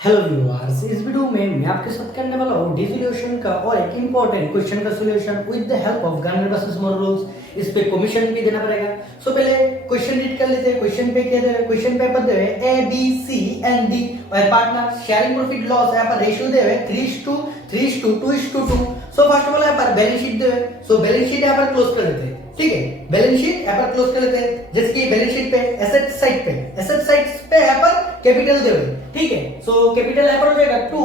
Hello viewers, इस video में मैं आपके साथ करने वाला हूँ डिसोल्यूशन का और एक इम्पोर्टेंट क्वेश्चन का solution with the help of Garner versus more rules. इस पे कमीशन भी देना पड़ेगा। सो पहले क्वेश्चन रीड कर लेते हैं। क्वेश्चन पे क्या है? क्वेश्चन पेपर दे है A B C and D और पार्टनर शेयरिंग प्रॉफिट लॉस यहाँ पर रेशियो दे है 3:2:2:2। सो फर्स्ट ऑफ ऑल यहाँ पर बैलेंस शीट दे है। सो बैलेंस शीट यहाँ पर क्लोज कर लेते हैं। ठीक है, बैलेंस शीट यहाँ पर क्लोज कर लेते हैं। जैसे कि बैलेंस शीट पे एसेट साइड पे यहाँ पर कैपिटल दे हुए। ठीक है, सो कैपिटल यहाँ पर हो जाएगा to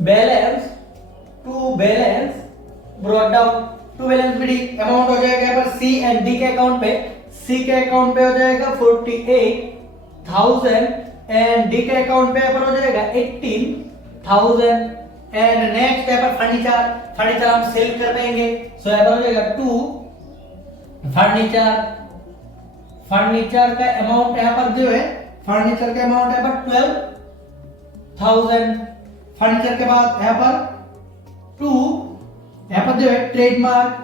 balance brought down to balance BD amount हो जाएगा यहाँ पर सी एंड डी के अकाउंट पे। सी के अकाउंट पे हो जाएगा 48,000 एंड डी के अकाउंट पे यहाँ पर हो जाएगा 18,000 एंड नेक्स्ट यहाँ पर फर्नीचर हम सेल कर पाएंगे। सो यहाँ पर हो जाएगा टू फर्नीचर का अमाउंट यहाँ पर जो है फर्नीचर का अमाउंट यहाँ पर 12,000। फर्नीचर के बाद यहाँ पर यहाँ पर जो है ट्रेडमार्क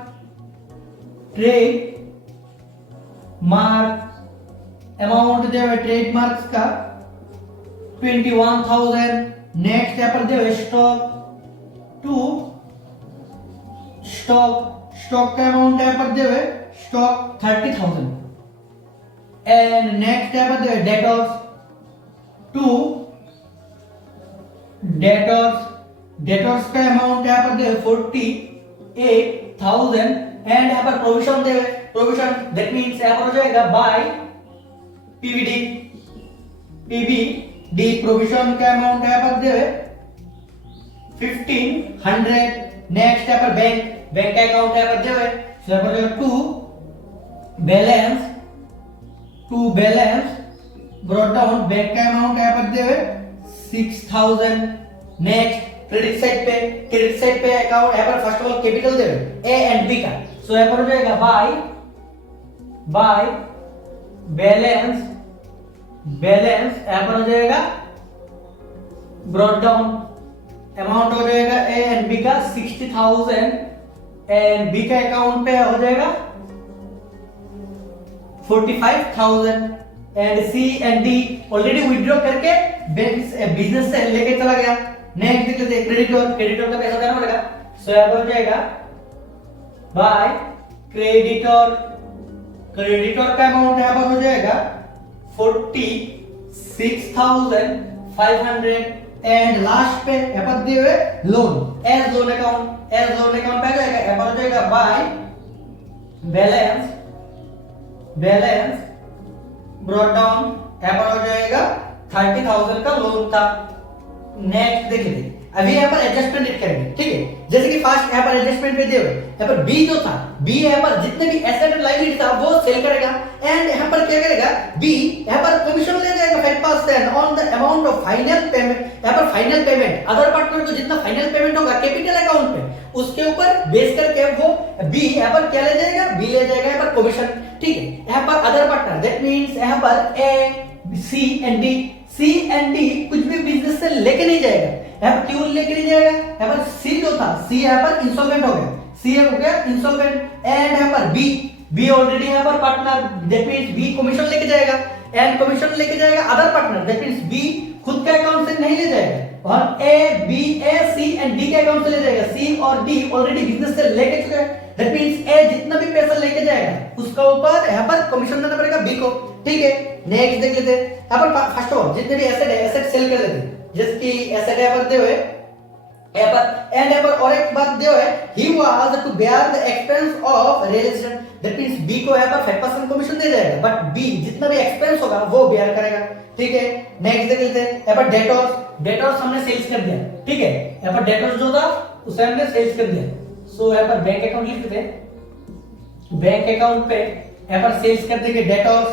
अमाउंट जो है ट्रेडमार्क्स का 21,000। नेक्स्ट यहाँ पर जो है स्टॉक का अमाउंट यहाँ पर जो है स्टॉक 30,000 एंड नेक्स्ट यहाँ पर जो है डेटर्स का अमाउंट यहाँ पर जो है 48,000 एंड यहाँ पर provision they provision that means यहाँ पर हो जाएगा बाय पीबीडी प्रोविजन का अमाउंट यहाँ पर जो है 1,500। नेक्स्ट यहाँ पर बैंक का अकाउंट यहाँ पर जो है यहाँ पर जो है to balance brought down bank का अमाउंट यहाँ पर जो है 6,000। नेक्स्ट क्रेडिट साइड पे अकाउंट यहाँ पर फर्स्ट ऑफ ऑल कैपिटल दे ए एंड बी का। सो यहाँ पर हो जाएगा बाय बैलेंस यहाँ पर हो जाएगा ब्रॉट डाउन अमाउंट हो जाएगा ए एंड बी का 60,000 एंड बी का अकाउंट पे हो जाएगा 45,000 and C and D already withdraw करके बिजनेस से लेके चला गया। नेक्स्ट देख लेते हैं क्रेडिटर का पैसा देना पड़ेगा। सो यहाँ पर हो जाएगा बाय क्रेडिटर का अमाउंट यहाँ पर हो जाएगा 46,500 एंड लास्ट पे यहाँ पर दिए हुए लोन एज लोन अकाउंट पे आ जाएगा। यहाँ पर हो जाएगा बाय बैलेंस ब्रॉट डाउन यहाँ पर हो जाएगा 30,000 का लोन था। नेक्स्ट देख लेते अभी यहाँ पर एडजस्टमेंट रेट करेंगे। ठीक है, जैसे कि फर्स्ट यहाँ पर एडजस्टमेंट पे दिए हुए यहाँ पर बी जो था बी यहाँ पर जितने भी एसेट एंड लायबिलिटी था वो सेल करेगा एंड यहाँ पर क्या करेगा बी यहाँ पर कमीशन ले जाएगा 5% on the amount of final payment. यहाँ पर फाइनल पेमेंट अदर पार्टनर को जितना फाइनल पेमेंट होगा कैपिटल अकाउंट पे उसके ऊपर बेस करके वो बी यहाँ पर क्या ले जाएगा बी ले जाएगा यहाँ पर कमीशन। ठीक है, यहाँ पर अदर पार्टनर दैट मींस यहाँ पर ए सी एंड डी कुछ भी बिजनेस से लेके नहीं जाएगा। यहाँ पर क्यों लेके नहीं जाएगा? यहाँ पर सी जो था सी यहाँ पर इंसॉल्वेंट हो गया इंसॉल्वेंट एंड यहाँ पर बी ऑलरेडी यहाँ पर partner that means B commission लेके जाएगा एंड कमीशन लेके जाएगा other partner that means B खुद के अकाउंट से नहीं ले जाएगा और ए सी एंड डी के अकाउंट से ले जाएगा। सी और डी ऑलरेडी बिजनेस से लेके चुके हैं दैट मींस ए जितना भी पैसा लेके जाएगा उसका ऊपर यहाँ पर कमीशन देना पड़ेगा बी को। ठीक है, नेक्स्ट देख लेते हैं यहाँ पर फर्स्ट ऑफ ऑल जितने भी एसेट सेल कर देते हैं जैसे कि एसेट यहाँ पर दे हुए यहाँ पर और एक बात दे हुए he was to bear the expense of realization that means B को यहाँ पर 5% कमीशन दे जाएगा बट बी जितना भी एक्सपेंस होगा वो बेयर करेगा। ठीक है, नेक्स्ट देख लेते हैं यहाँ पर डेटर्स हमने सेल्स कर दिया। ठीक है, यहाँ पर डेटर्स जो था उसे हमने सेल्स कर दिया। सो यहाँ पर बैंक अकाउंट लिख देते हैं। बैंक अकाउंट पे यहाँ पर सेल्स कर देंगे डेटर्स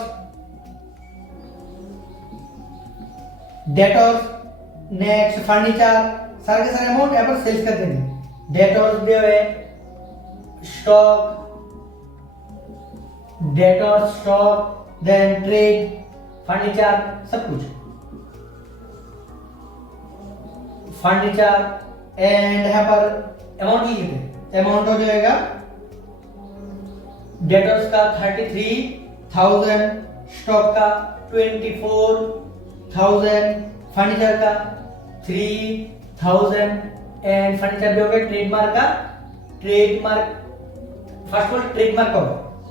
नेक्स्ट फर्नीचर सारे के सारे अमाउंट यहाँ पर सेल्स कर देंगे। डेटर्स भी है स्टॉक देन ट्रेड फर्नीचर सब कुछ फर्नीचर एंड यहाँ पर अमाउंट लिख देते हैं। अमाउंट हो जाएगा डेटर्स का 33,000, स्टॉक का 24,000, फर्नीचर का 3000 एंड फर्नीचर भी हो गया। ट्रेडमार्क का फर्स्ट ऑफ ऑल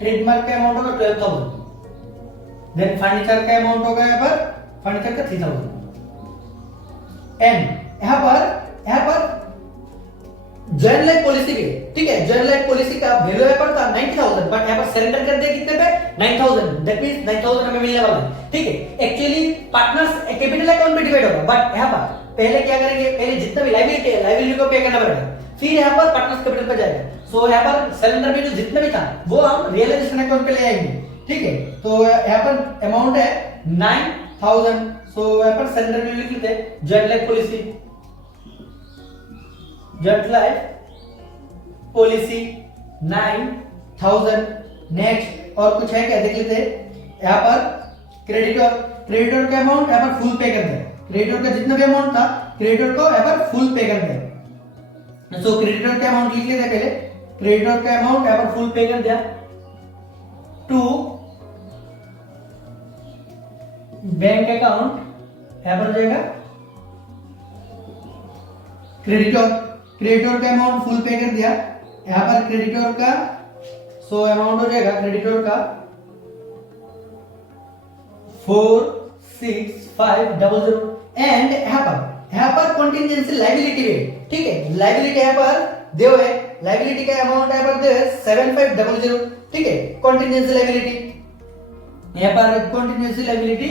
ट्रेडमार्क का अमाउंट होगा 12,000। देन फर्नीचर का अमाउंट होगा यहाँ पर फर्नीचर का 3000 एंड यहाँ पर जर्नल लाइफ पॉलिसी भी, ठीक है, जर्नल लाइफ पॉलिसी का वैल्यू है पड़ता 90,000 बट यहाँ पर सरेंडर कर दिया कितने पे 9,000। दैट मींस 9,000 हमें मिलने वाला है, ठीक है। एक्चुअली पार्टनर्स कैपिटल अकाउंट में डिवाइड होगा बट यहाँ पर पहले क्या करेंगे, पहले जितना भी लायबिलिटी है लायबिलिटी को पे करना पड़ेगा, फिर यहाँ पर पार्टनर्स कैपिटल पे जाएगा। सो यहाँ पर सरेंडर में जो जितना भी था वो हम रियलाइजेशन अकाउंट पे ले आएंगे, ठीक है। तो यहाँ पर अमाउंट है 9,000। सो यहाँ पर सरेंडर में लिख लेते हैं journal life policy, journal life policy 9,000। Next और कुछ है क्या देख लेते हैं। यहाँ पर क्रेडिटर का अमाउंट यहाँ पर फुल पे कर दे, क्रेडिटर का जितना भी अमाउंट था क्रेडिटर को यहाँ पर फुल पे कर दे। सो क्रेडिटर का अमाउंट लिख लेते हैं पहले, क्रेडिटर का अमाउंट यहाँ पर फुल पे कर दिया टू बैंक अकाउंट, यहाँ पर हो जाएगा क्रेडिटर का अमाउंट फुल पे कर दिया यहाँ पर क्रेडिटर का। सो अमाउंट हो जाएगा क्रेडिटर का 46,500 एंड यहाँ पर कॉन्टिजेंसी लायबिलिटी है, ठीक है। लायबिलिटी यहाँ पर देव है, लायबिलिटी का अमाउंट यहाँ पर देव है 7,500, ठीक है। कॉन्टिजेंसी लायबिलिटी यहाँ पर कॉन्टिजेंसी लायबिलिटी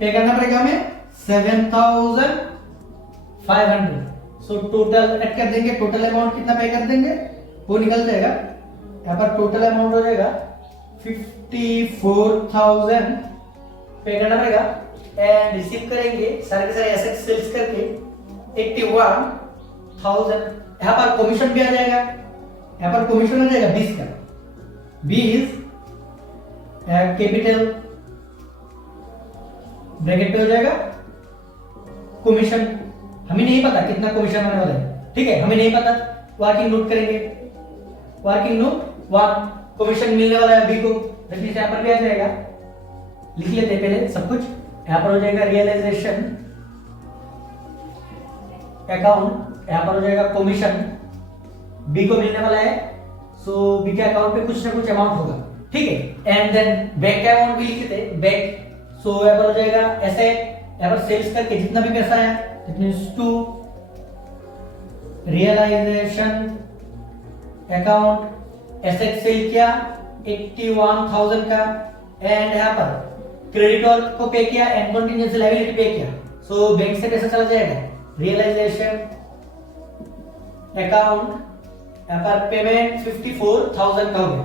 पे करना पड़ेगा हमें 7,500। सो टोटल ऐड कर देंगे, टोटल अमाउंट कितना पे कर देंगे वो निकल जाएगा। यहाँ पर टोटल अमाउंट हो जाएगा 54,000 पे करना पड़ेगा एंड रिसीव करेंगे सारे के सारे एसेट सेल्स करके 81,000। यहाँ पर कमीशन भी आ जाएगा, यहाँ पर कमीशन आ जाएगा 20 का, 20 कैपिटल ब्रैकेट पे हो जाएगा कमीशन। हमें नहीं पता कितना कमीशन आने वाला है, ठीक है, हमें नहीं पता। वर्किंग नोट करेंगे, वर्किंग नोट 1 कमीशन मिलने वाला है अभी को, जल्दी से यहाँ पर भी आ जाएगा। लिख लेते हैं पहले सब कुछ। यहाँ पर हो जाएगा रियलाइजेशन अकाउंट, यहाँ पर हो जाएगा कमीशन बी को मिलने वाला है। सो बी के अकाउंट पे कुछ ना कुछ अमाउंट होगा, ठीक है। एंड देन बैंक का अमाउंट भी लिख लेते हैं बैंक। सो यहाँ पर हो जाएगा ऐसे, यहाँ पर सेल्स करके जितना भी पैसा है it means to realization account asset sale किया 81,000 का एंड यहाँ पर क्रेडिटर को पे किया एंड कॉन्टिजेंसी लायबिलिटी पे किया। सो बैंक से पैसा चला जाएगा रियलाइजेशन अकाउंट, यहाँ पर पेमेंट 54,000 का हो गया,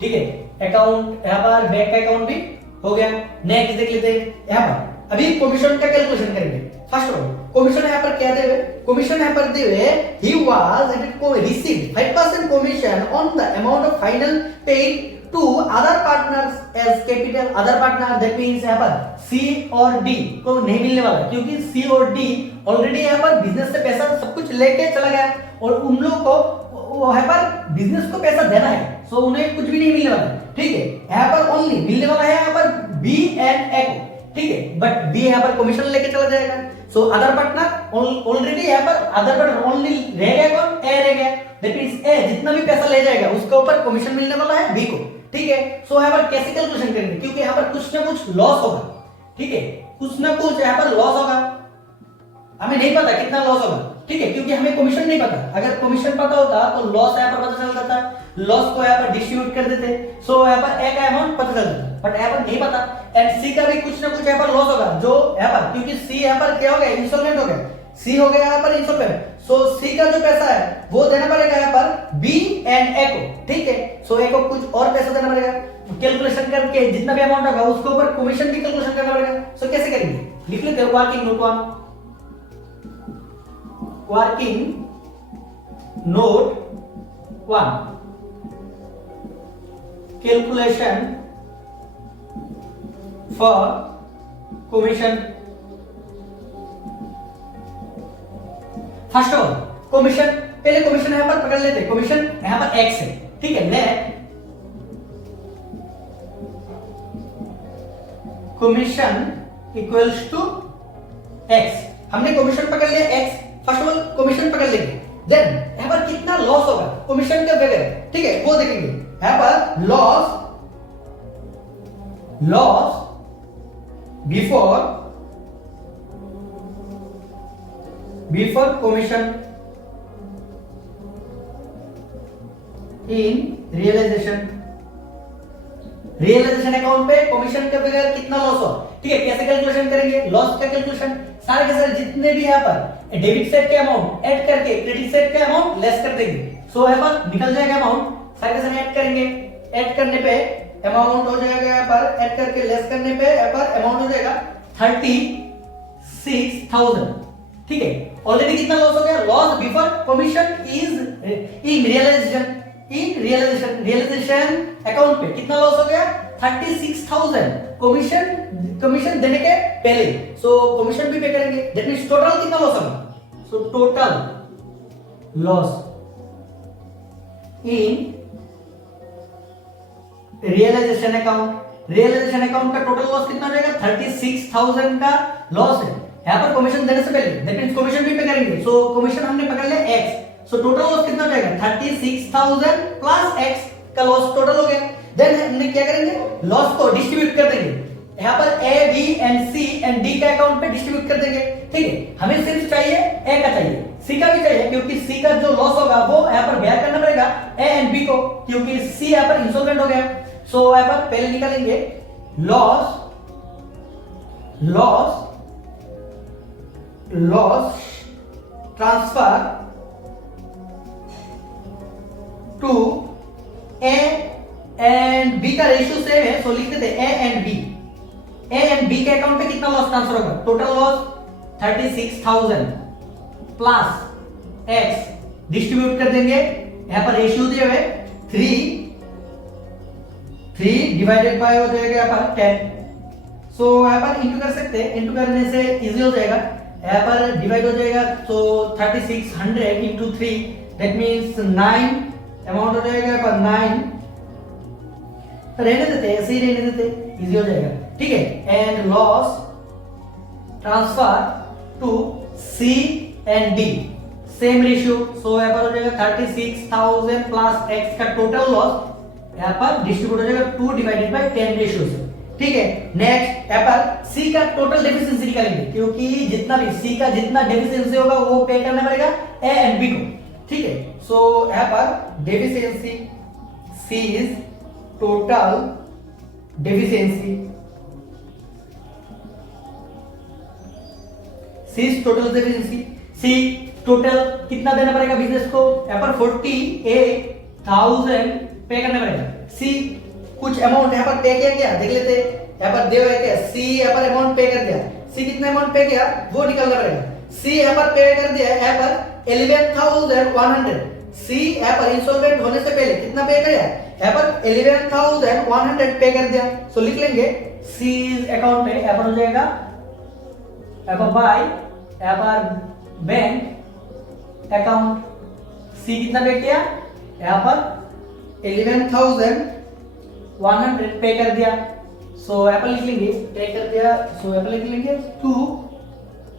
ठीक है। अकाउंट यहाँ पर बैंक का अकाउंट भी हो गया। नेक्स्ट देख लेते हैं यहाँ पर अभी कमीशन का कैलकुलेशन करेंगे। फर्स्ट ऑफ ऑल कमीशन यहाँ पर क्या दे हुए, कमीशन यहाँ पर दे हुए he was received 5% commission on the amount of final paid to other partners as capital। other partner that means यहाँ पर C और D को नहीं मिलने वाला क्योंकि C और D ऑलरेडी यहाँ पर बिजनेस से पैसा सब कुछ लेके चला गया और उन लोगों को यहाँ पर बिजनेस को पैसा देना है। सो उन्हें कुछ भी नहीं मिलने वाला, ठीक है। यहाँ पर ओनली मिलने वाला है यहाँ पर B एंड A को, ठीक है, बट B यहाँ पर कमीशन लेके चला जाएगा। सो अदर पार्टनर ऑलरेडी यहाँ पर अदर पार्टनर ओनली रह गया कौन, A रह गया। दैट मींस A जितना भी पैसा ले जाएगा उसके ऊपर कमीशन मिलने वाला है B को, ठीक है। सो यहाँ पर कैसे कैलकुलेशन करेंगे क्योंकि यहाँ पर कुछ ना कुछ लॉस होगा, ठीक है, कुछ ना कुछ यहाँ पर लॉस होगा। हमें नहीं पता कितना लॉस होगा, ठीक है, क्योंकि हमें कमीशन नहीं पता। अगर कमीशन पता होता तो लॉस यहाँ पर पता चल जाता, लॉस को यहाँ पर डिस्ट्रीब्यूट कर देते। सो यहाँ पर ए का अमाउंट पता चल जाता बट यहाँ पर नहीं पता। एंड सी का भी कुछ ना कुछ यहाँ पर लॉस होगा जो यहाँ पर, क्योंकि सी यहाँ पर क्या हो गया, इंस्टॉलमेंट हो गया, सी हो गया यहाँ पर इंस्टॉलमेंट। सो सी का जो पैसा है वो देना पड़ेगा यहाँ पर बी एंड ए को, ठीक है। सो ए को कुछ और पैसा देना पड़ेगा, कैलकुलेशन करके जितना भी अमाउंट होगा उसके ऊपर कमीशन भी कैलकुलेशन करना पड़ेगा। सो कैसे करेंगे, लिख लेते हैं working note 1, working note 1 calculation for commission। First of all commission, पहले कमीशन यहां पर पकड़ लेते हैं। कमीशन यहां पर x है, ठीक है। Let commission equals to X. हमने कमीशन पकड़ लिया X, first of all commission पकड़ लेंगे, देन यहां पर कितना लॉस होगा कमीशन के बगैर, ठीक है वो देखेंगे। यहां पर loss before commission in realization account पे कमीशन के बगैर कितना लॉस हो, ठीक है कैसे कैलकुलेशन करेंगे लॉस का कैलकुलेशन, सारे के सारे जितने भी यहाँ पर डेबिट साइड के अमाउंट ऐड करके क्रेडिट साइड के अमाउंट लेस कर देंगे। सो यहाँ पर निकल जाएगा अमाउंट, सारे के सारे ऐड करेंगे, ऐड करने पे अमाउंट हो जाएगा, यहाँ पर ऐड करके लेस करने पे यहाँ पर अमाउंट हो जाएगा 36,000, ठीक है। ऑलरेडी कितना लॉस हो गया, loss before commission is in realization account पे कितना लॉस हो गया 36,000 कमीशन देने के पहले। सो कमीशन भी पे करेंगे, दैट मींस टोटल कितना लॉस होगा, so total loss in realization account का टोटल लॉस कितना हो जाएगा 36,000 का लॉस है यहाँ पर कमीशन देने से पहले, दैट मींस कमीशन भी पे करेंगे। सो कमीशन हमने पकड़ लिया x, सो टोटल लॉस कितना हो जाएगा 36,000 प्लस x का लॉस टोटल हो गया। देन हमने क्या करेंगे लॉस को डिस्ट्रीब्यूट कर देंगे, यहाँ पर a b and c and d के अकाउंट पे डिस्ट्रीब्यूट कर देंगे, ठीक है। हमें सिर्फ चाहिए a का चाहिए, c का भी चाहिए, क्योंकि c का जो लॉस होगा वो यहाँ पर बेयर करना पड़ेगा a एंड b को, क्योंकि c यहाँ पर इंसॉल्वेंट हो गया। सो यहाँ पर पहले निकालेंगे loss transfer to a and b का रेशियो सेम है, सो लिख देते a एंड b के अकाउंट पे कितना लॉस ट्रांसफर होगा, total loss 36,000 plus x distribute कर देंगे, यहां पर रेशियो दिए हुए 3 डिवाइडेड बाय हो जाएगा यहाँ पर 10। सो यहाँ पर इंटू कर सकते हैं, इंटू करने से इजी हो जाएगा, यहाँ पर डिवाइड हो जाएगा, तो 3600 इंटू 3 दैट मींस 9 अमाउंट हो जाएगा यहाँ पर 9, रहने देते ऐसे ही रहने देते, इजी हो जाएगा, ठीक है। And loss transfer to C and D same ratio, so यहाँ पर हो जाएगा 36,000 प्लस x का टोटल लॉस यहाँ पर डिस्ट्रीब्यूट हो जाएगा 2 डिवाइडेड बाय 10 रेशियो से, ठीक है। नेक्स्ट यहाँ पर C का टोटल डेफिशिएंसी निकालेंगे, क्योंकि जितना भी C का जितना डेफिशिएंसी होगा वो पे करना पड़ेगा A एंड B को, ठीक है। सो यहाँ पर deficiency C is total deficiency, C total कितना देना पड़ेगा बिजनेस को, यहाँ पर 48,000 पे करना पड़ेगा। C कुछ अमाउंट यहाँ पर पे किया क्या देख लेते, यहाँ पर दिया है क्या, C यहाँ पर अमाउंट पे कर दिया, C कितना अमाउंट पे किया वो निकालना पड़ेगा। C यहाँ पर पे कर दिया है, यहाँ पर 11,100, C यहाँ पर इंसॉल्वेंट होने से पहले कितना पे किया, यहाँ पर 11,100 पे कर दिया। सो लिख लेंगे C अकाउंट में यहाँ पर हो जाएगा, यहाँ पर बाय यहाँ पर बैंक अकाउंट C कितना पे किया, यहाँ पर 11,100 पे कर दिया। सो यहाँ पर लिख लेंगे पे कर दिया, सो यहाँ पर लिख लेंगे टू,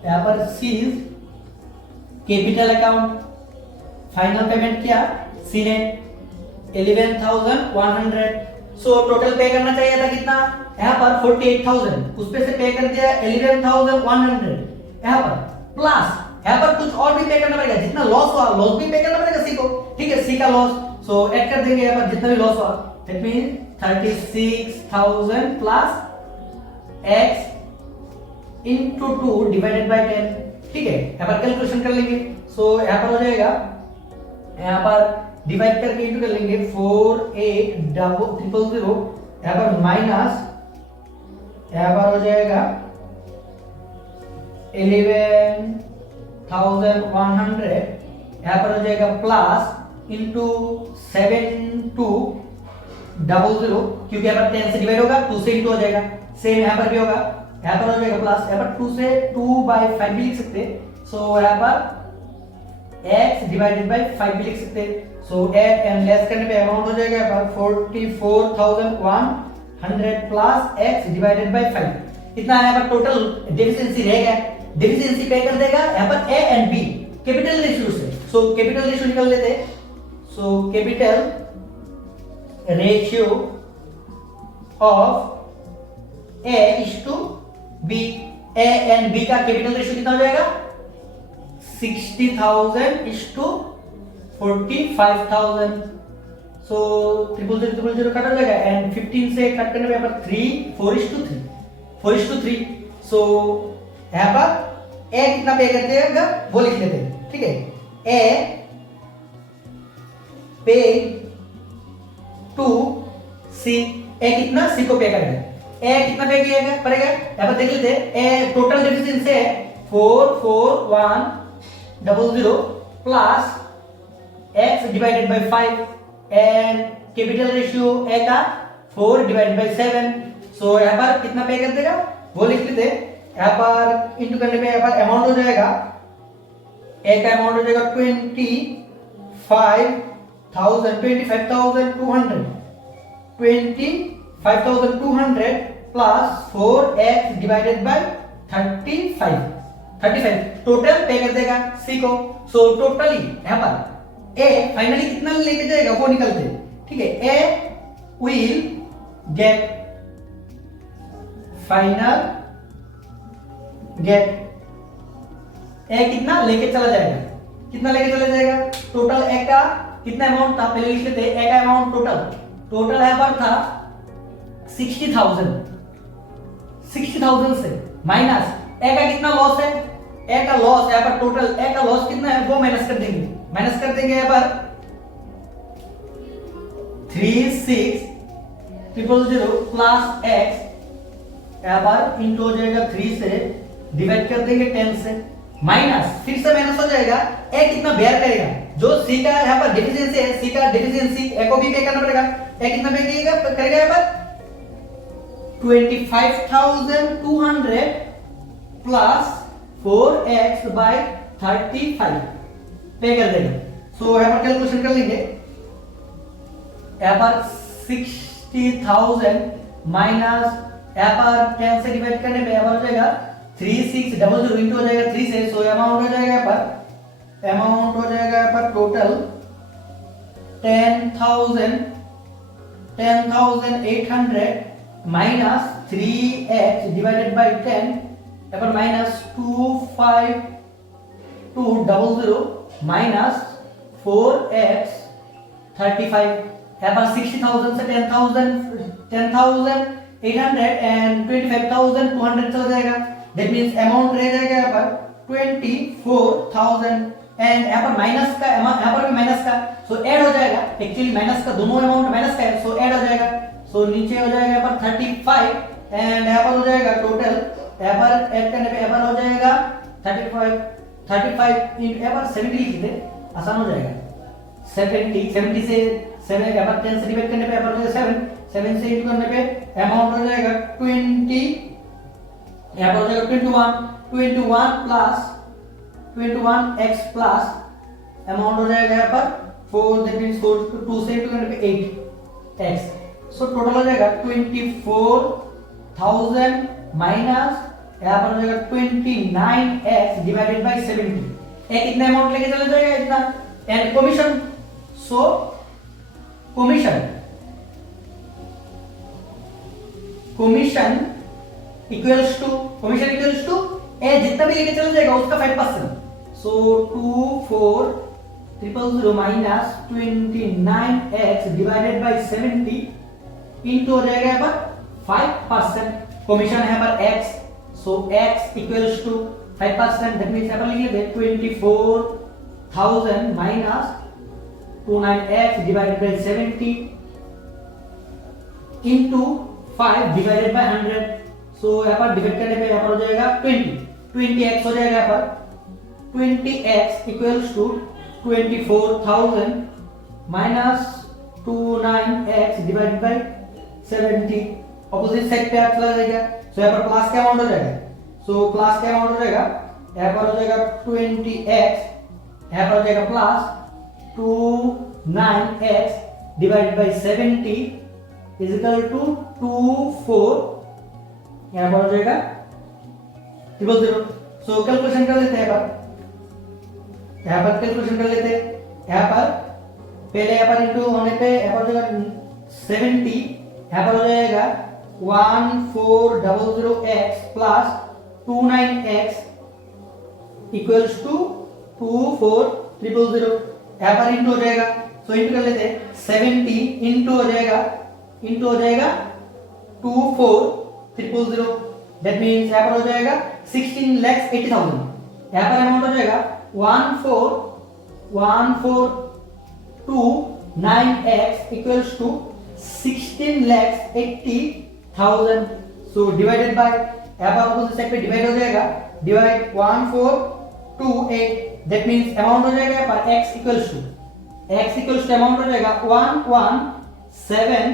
यहाँ पर C capital account, final payment किया C ने 11,100। सो टोटल पे करना चाहिए था कितना, यहाँ पर 48,000, उस पे से पे कर दिया 11,100, यहाँ पर प्लस यहाँ पर कुछ और भी पे करना पड़ेगा, जितना लॉस हुआ लॉस भी पे करना पड़ेगा C को, ठीक है। C का लॉस सो ऐड कर देंगे यहाँ पर जितना भी लॉस हुआ, that means 36,000 plus x into 2 divided by 10, ठीक है। यहाँ पर कैलकुलेशन कर लेंगे, सो यहाँ पर हो जाएगा, यहाँ पर डिवाइड करके इंटू कर लेंगे 48,000, यहाँ पर माइनस यहाँ पर हो जाएगा 11,100, यहाँ पर हो जाएगा प्लस इंटू 7,200, क्योंकि यहाँ पर 10 से डिवाइड होगा 2 से इंटू हो जाएगा, सेम यहाँ पर भी होगा, यहाँ पर हो जाएगा प्लस, यहाँ पर 2 से 2/5 भी लिख सकते हैं। सो यहाँ पर x डिवाइडेड बाय 5 भी लिख सकते हैं। सो ऐड एंड लेस करने पे अमाउंट हो जाएगा यहाँ पर 44,100, 100 प्लस x डिवाइडेड बाय 5 इतना यहाँ पर टोटल डेफिशिएंसी रहेगा। डेफिशिएंसी पे कर देगा यहाँ पर a and b capital ratio से। सो कैपिटल रेशियो निकाल लेते हैं। So capital ratio of a is to b, a and b का कैपिटल रेशियो कितना हो जाएगा 60,000 इज टू 45,000। सो 000 कट हो जाएगा एंड 15 से कट करने पे यहाँ पर 4:3 सो यहाँ पर a कितना पे करते हैं वो लिख लेते हैं, ठीक है। a पे टू c, a कितना c को पे करेगा, a कितना पे किया पड़ेगा यहाँ पर देख लेते हैं। a टोटल डेफिशिएंसी है 44100 plus x divided by 5 and capital ratio a का 4 डिवाइडेड बाय 7। सो यहाँ पर कितना पे कर देगा वो लिख लेते हैं। यहाँ पर इंटू करने पे यहाँ पर अमाउंट हो जाएगा a का अमाउंट हो जाएगा 25,200 plus 4x divided by 35 total पे कर देगा c को। सो टोटली यहाँ पर a फाइनली कितना लेके जाएगा वो निकलते हैं, ठीक है। a will get final get a कितना लेके चला जाएगा, कितना लेके चला जाएगा टोटल a का कितना अमाउंट था पहले लिख लेते हैं। a का अमाउंट टोटल यहाँ पर था 60,000 से माइनस a का कितना लॉस है, a का लॉस यहाँ पर टोटल a का लॉस कितना है वो माइनस कर देंगे यहाँ पर 36,000 प्लस x यहाँ पर इंटू हो जाएगा 3 से डिवाइड कर देंगे 10 से माइनस फिर से माइनस हो जाएगा। a कितना बेयर करेगा जो c का यहाँ पर डेफिशिएंसी है, c का डेफिशिएंसी a को भी पे करना पड़ेगा। a कितना पे करेगा यहाँ पर 25,200 प्लस 4x बाय 35 पे कर देंगे। सो यहाँ पर कैलकुलेशन कर लेंगे। यहाँ पर 60,000 माइनस यहाँ पर 10 से डिवाइड करने पे यहाँ पर हो जाएगा 3600 इंटू हो जाएगा 3 से। सो अमाउंट हो जाएगा यहाँ पर total 10,800 minus 3x divided by 10 यहाँ पर माइनस 25,200 माइनस 4x 35 यहाँ पर 60,000 से 10,800 एंड 25,200 चला जाएगा। दैट मींस अमाउंट रह जाएगा यहाँ पर 24,000 एंड यहाँ पर माइनस का यहाँ पर भी माइनस का सो ऐड हो जाएगा। एक्चुअली माइनस का दोनों अमाउंट माइनस का है सो ऐड हो जाएगा। सो नीचे हो जाएगा यहाँ पर 35 एंड यहाँ पर हो जाएगा टोटल यहाँ पर ऐड करने पे यहाँ पर हो जाएगा 35 इंटू यहाँ पर 70 लिख दे आसान हो जाएगा। 70 से 7 यहाँ पर 10 से डिवाइड करने पे यहाँ पर हो जाएगा 7 से इंटू करने पे अमाउंट हो जाएगा 20 यहाँ पर हो जाएगा 21 प्लस 21x प्लस अमाउंट हो जाएगा यहाँ पर 4 दैट मींस 2 से इंटू करने पे 8x। सो टोटल हो जाएगा 24,000 माइनस यहाँ पर हो जाएगा 29x डिवाइडेड बाय 70। एक इतना अमाउंट लेके चला जाएगा इतना and commission. So commission equals to A जितना भी लेके चला जाएगा उसका 5%। So 24,000 minus 29x divided by 70 into हो जाएगा यहाँ पर 5%। कमीशन है यहाँ पर x। So x equals to 5% that means यहाँ पर लिख लेते 24,000 minus 29x divided by 70 into 5 divided by 100। So यहाँ पर डिवाइड करने पे यहाँ पर हो जाएगा 20x हो जाएगा यहाँ पर 20x equals to 24,000 minus 29x divided by 70 opposite side पे चला जाएगा। सो यहाँ पर प्लस का अमाउंट हो जाएगा। सो प्लस का अमाउंट हो जाएगा यहाँ पर हो जाएगा 20x यहाँ पर हो जाएगा plus 29x divided by 70 is equal to 24, यहाँ पर हो जाएगा 000। सो कैलकुलेशन कर लेते हैं, यहाँ पर कैलकुलेशन कर लेते हैं। यहाँ पर पहले यहाँ पर इंटू होने पे यहाँ पर हो जाएगा 70, यहाँ पर हो जाएगा 1400x plus 29x equals to 24000। यहाँ पर इंटू हो जाएगा, सो इंटू कर लेते हैं। 70 इंटू हो जाएगा 24000, दैट मींस यहाँ पर हो जाएगा 16,80,000। यहाँ पर अमाउंट हो जाएगा 14142,9x equals to 16,80,000। So divided by, यहाँ पर अपोजिट साइड पे डिवाइड हो जाएगा, डिवाइड 1428, दैट मींस अमाउंट हो जाएगा यहाँ पर x इक्वल्स टू अमाउंट हो जाएगा 117,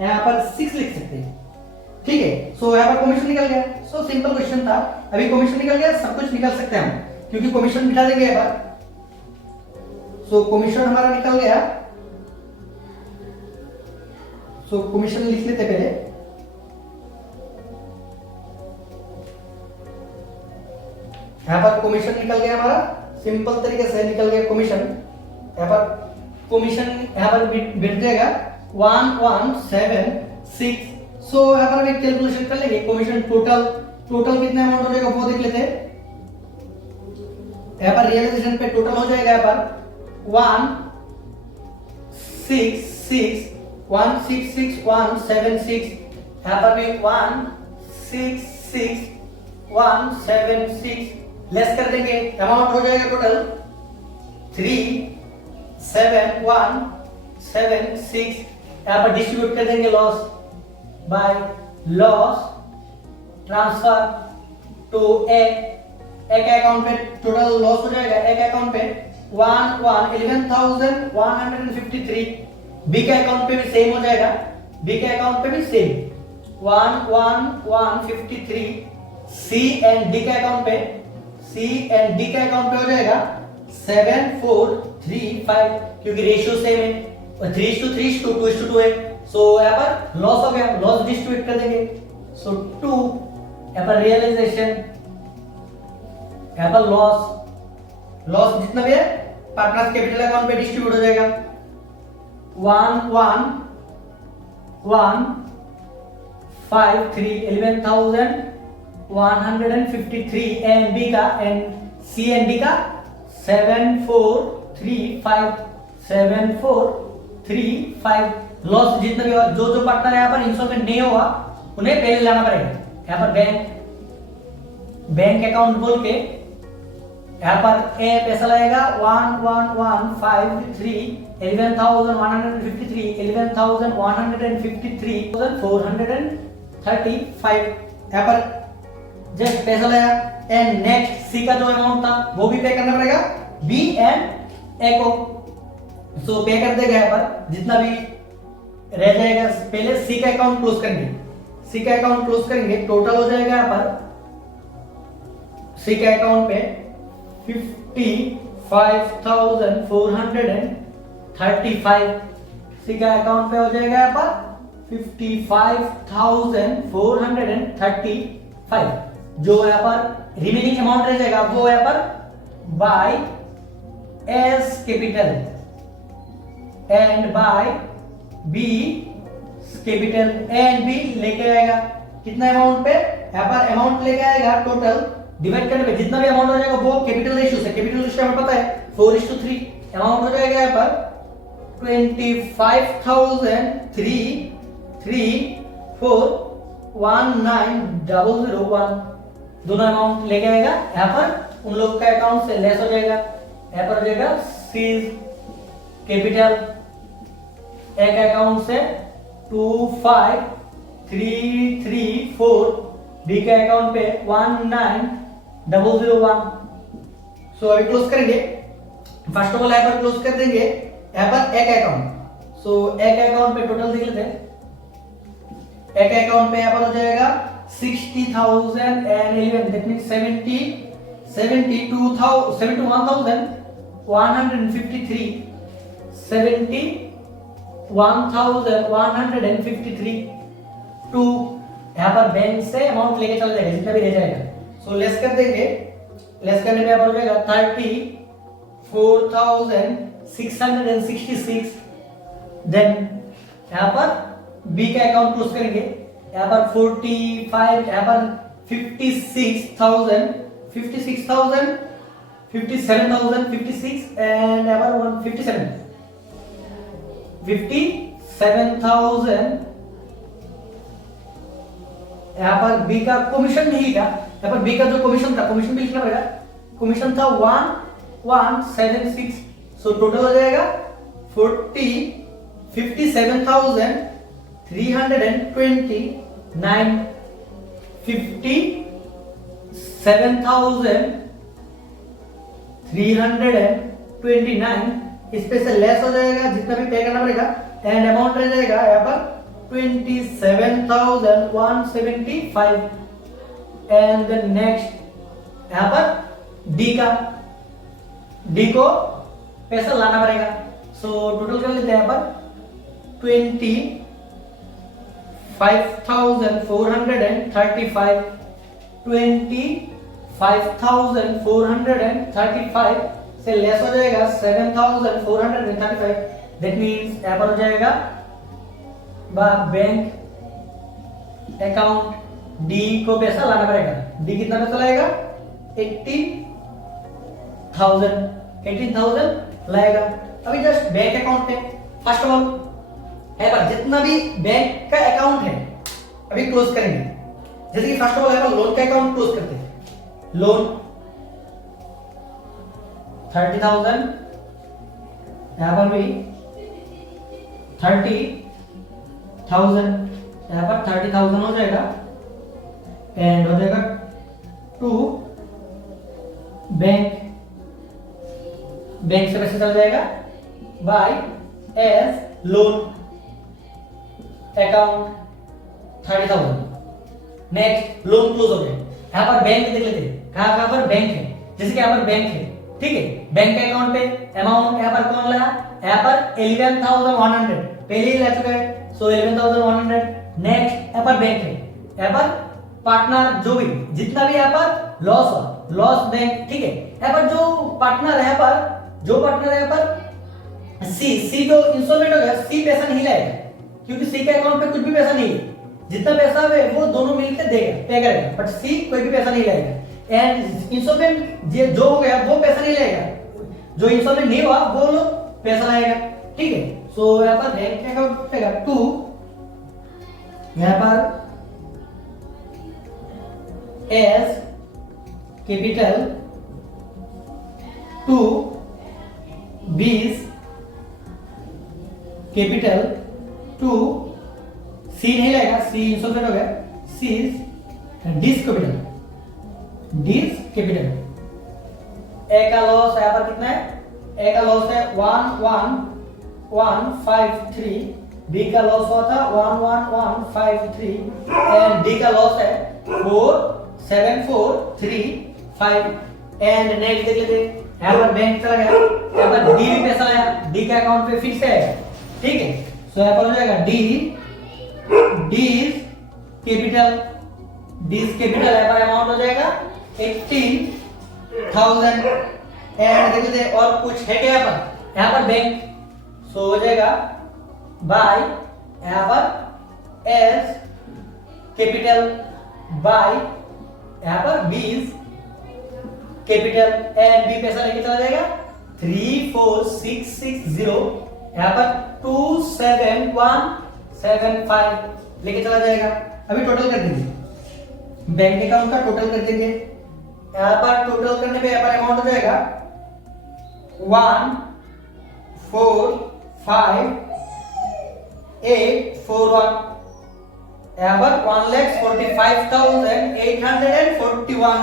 यहाँ पर 6 लिख सकते हैं, ठीक है। सो यहाँ पर कमीशन निकल गया। सो सिंपल क्वेश्चन था, अभी कमीशन निकल गया, सब कुछ निकल सकते हैं हम, क्योंकि कमीशन बिठा देंगे यहाँ पर। सो कमीशन हमारा निकल गया। सो कमीशन लिख लेते पहले। यहाँ पर कमीशन निकल गया हमारा, सिंपल तरीके से निकल गया कमीशन। यहाँ पर कमीशन यहाँ पर बिठ जाएगा 1176। सो यहाँ पर हम कैलकुलेशन कर लेंगे कमीशन टोटल कितना अमाउंट हो जाएगा वो देख लेते हैं। यहाँ पर रियलाइजेशन पे टोटल हो जाएगा यहाँ पर 166,176,176। यहाँ पर भी 166,176 लेस कर देंगे, अमाउंट हो जाएगा टोटल 37176। यहाँ पर डिस्ट्रीब्यूट कर देंगे loss by loss transfer to एक अकाउंट पे टोटल लॉस हो जाएगा। एक अकाउंट पे 11,153, बी के अकाउंट पे भी सेम हो जाएगा, बी के अकाउंट पे भी सेम 11,153। सी एंड डी के अकाउंट पे हो जाएगा 7,435, क्योंकि रेशियो सेम है, 3:3 2:2 है। सो यहाँ पर लॉस हो गया, लॉस डिस्ट्रीब्यूट कर देंगे। सो 2 यहाँ पर रियलाइजेशन, यहाँ पर लॉस जितना भी है पार्टनर्स कैपिटल अकाउंट पे डिस्ट्रीब्यूट हो जाएगा। 11,153 11,153 एंड बी का एंड सी एंड डी का 7,435 लॉस जितना भी होगा, जो पार्टनर यहाँ पर इंसॉल्वेंट नहीं होगा उन्हें पहले लाना पड़ेगा। यहाँ पर बैंक अकाउंट बोल के यहाँ पर ए पैसा लगेगा 11,153 11,153 11,153,435 यहाँ पर जस्ट पैसा लगा। एंड नेक्स्ट सी का जो अमाउंट था वो भी पे करना पड़ेगा बी एंड ए को। सो पे कर देगा यहाँ पर जितना भी रह जाएगा। पहले सी का अकाउंट क्लोज करेंगे, टोटल हो जाएगा यहाँ पर सी के अकाउंट पे 55,435। सी का अकाउंट पे हो जाएगा यहाँ पर 55,435। जो यहाँ पर रिमेनिंग अमाउंट रह जाएगा वो यहाँ पर by S capital and by B capital and B लेके आएगा कितना अमाउंट पे, यहाँ पर अमाउंट लेके आएगा टोटल डिवाइड करने पे जितना भी अमाउंट हो जाएगा वो कैपिटल रेशियो से, कैपिटल रेशियो हमें पता है 4:3। अमाउंट हो जाएगा यहाँ पर 25,334,19,001। दोनों अमाउंट लेके आएगा यहाँ पर, उन लोग का अकाउंट से लेस हो जाएगा। यहाँ पर हो जाएगा सीज कैपिटल एक अकाउंट से 25,334, बी के अकाउंट पे 19,001। सो अभी क्लोज करेंगे। फर्स्ट ऑफ ऑल यहाँ पर क्लोज कर देंगे यहाँ पर एक अकाउंट। सो एक अकाउंट पे टोटल देख लेते हैं। एक अकाउंट पे यहाँ पर हो जाएगा 60,011, दैट मींस 71,153, 71,153 1153 टू यहाँ पर बैंक से अमाउंट लेके चला जाएगा जितना भी रह जाएगा। सो लेस कर देंगे, लेस करने पे यहाँ पर हो जाएगा 34,666। देन यहाँ पर बी का अकाउंट क्लोज करेंगे, यहाँ पर 45, यहाँ पर 56,000, 56,000 एंड यहाँ पर 57,000 यहाँ पर बी का कमीशन नहीं था, यहाँ पर बी का जो कमीशन था, कमीशन भी लिखना पड़ेगा, कमीशन था 1176। सो टोटल हो जाएगा 57,329, 57,329 इस पे से लेस हो जाएगा जितना भी पे करना पड़ेगा एंड अमाउंट रह जाएगा यहाँ पर 27,175 एंड द नेक्स्ट यहाँ पर डी को पैसा लाना पड़ेगा। सो टोटल कर लेते हैं यहाँ पर 25,435 से लेस हो जाएगा 7,435। दैट मींस यहाँ पर हो जाएगा बैंक अकाउंट डी को पैसा लाना पड़ेगा। डी कितना पैसा लाएगा? 18,000 लाएगा। अभी जस्ट बैंक अकाउंट पे फर्स्ट ऑफ ऑल है पर जितना भी बैंक का अकाउंट है अभी क्लोज करेंगे। जैसे कि फर्स्ट ऑफ ऑल लोन का अकाउंट क्लोज करते हैं। लोन 30,000, यहाँ पर भी 30,000, यहाँ पर 30,000 हो जाएगा एंड हो जाएगा टू बैंक से पैसे चल जाएगा by S loan account 30,000। Next loan close हो गया। यहाँ पर बैंक देख लेते हैं कहाँ पर बैंक है। जैसे कि यहाँ पर बैंक है, ठीक है, बैंक के अकाउंट पे अमाउंट यहाँ पर कौन लाया? यहाँ पर 11,100 पहले ही ला चुका है। सो 11,100। नेक्स्ट यहाँ पर बैंक है, यहाँ पर पार्टनर जो भी जितना भी यहाँ पर लॉस बैंक, ठीक है। यहाँ पर जो पार्टनर है यहाँ पर सी जो इंस्टॉलमेंट हो गया, सी पैसा नहीं लाएगा क्योंकि सी के अकाउंट पे कुछ भी पैसा नहीं है। जितना पैसा है वो दोनों मिलकर देगा, पे करेगा, बट सी कोई भी पैसा नहीं लाएगा। एंड इंस्टॉलमेंट जो हो गया वो पैसा नहीं लाएगा, जो इंस्टॉलमेंट नहीं हुआ वो लोग पैसा लाएगा, ठीक है। सो यहाँ पर बैंक अकाउंट पेगा टू, यहाँ पर S capital to 20 capital to C नहीं लगेगा, सी इंसॉल्वेंट हो गया, सी डिस कैपिटल। ए का लॉस यहाँ पर कितना है? ए का लॉस है 11,153, बी का लॉस हुआ था 11,153 एंड डी का लॉस है 4,743 एंड नेक्स्ट देख लेते हैं। यहाँ पर बैंक चला गया, यहाँ पर डी भी पैसा आया, डी के अकाउंट पे फिक्स है, ठीक है। सो यहाँ पर हो जाएगा डी कैपिटल यहाँ पर अमाउंट हो जाएगा 18,000 एंड देख लेते हैं और कुछ है क्या यहाँ पर बैंक। सो हो जाएगा बाय यहाँ पर एस कैपिटल बाय यहाँ पर 20 कैपिटल एंड बी पैसा लेके चला जाएगा 34660, यहाँ पर 27175 लेके चला जाएगा। अभी टोटल कर देंगे, बैंक अकाउंट का टोटल कर देंगे। यहाँ पर टोटल करने पे यहाँ पर अमाउंट हो जाएगा 145,841, यहाँ पर 1,45,841।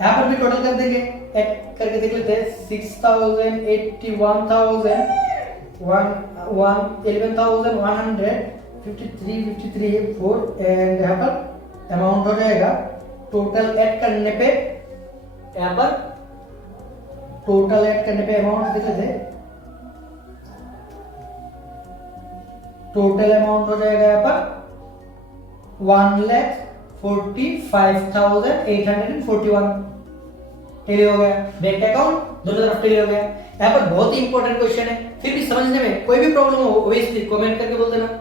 यहाँ पर भी टोटल कर देंगे, ऐड करके देख लेते हैं 6,081,000 11,153 4 एंड यहाँ पर अमाउंट हो जाएगा टोटल ऐड करने पे, यहाँ पर टोटल ऐड करने पे अमाउंट देख लेते हैं टोटल अमाउंट हो जाएगा यहाँ पर 1,45,841 टेली हो गया। बैंक अकाउंट दोनों तरफ टेली हो गया। यहाँ पर बहुत ही इंपॉर्टेंट क्वेश्चन है, फिर भी समझने में कोई भी प्रॉब्लम हो ऑब्वियसली कमेंट करके बोल देना।